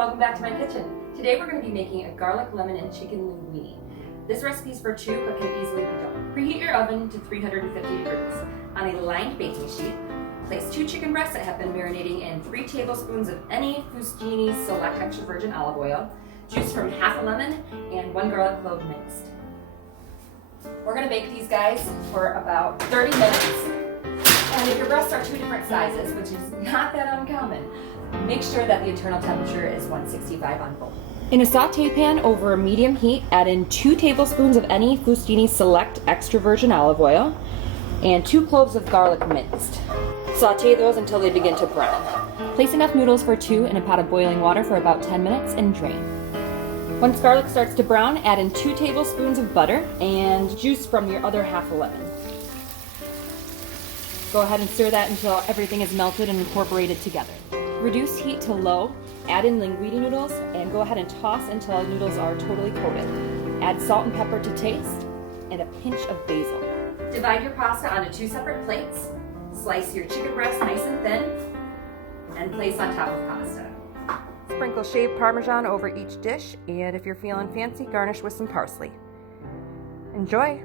welcome back to my kitchen. Today we're going to be making a garlic, lemon, and chicken linguini. This recipe is for two but can easily be done. Preheat your oven to 350 degrees. On a lined baking sheet, place 2 chicken breasts that have been marinating in 3 tablespoons of any Fustini select extra virgin olive oil, juice from half a lemon, and 1 garlic clove minced. We're going to bake these guys for about 30 minutes. And if your breasts are 2 different sizes, which is not that uncommon, make sure that the internal temperature is 165 on both. In a saute pan over a medium heat, add in 2 tablespoons of any Fustini Select extra virgin olive oil and 2 cloves of garlic minced. Saute those until they begin to brown. Place enough noodles for 2 in a pot of boiling water for about 10 minutes and drain. Once garlic starts to brown, add in 2 tablespoons of butter and juice from your other half a lemon. Go ahead and stir that until everything is melted and incorporated together. Reduce heat to low, add in linguini noodles, and go ahead and toss until noodles are totally coated. Add salt and pepper to taste, and a pinch of basil. Divide your pasta onto 2 separate plates, slice your chicken breast nice and thin, and place on top of pasta. Sprinkle shaved Parmesan over each dish, and if you're feeling fancy, garnish with some parsley. Enjoy!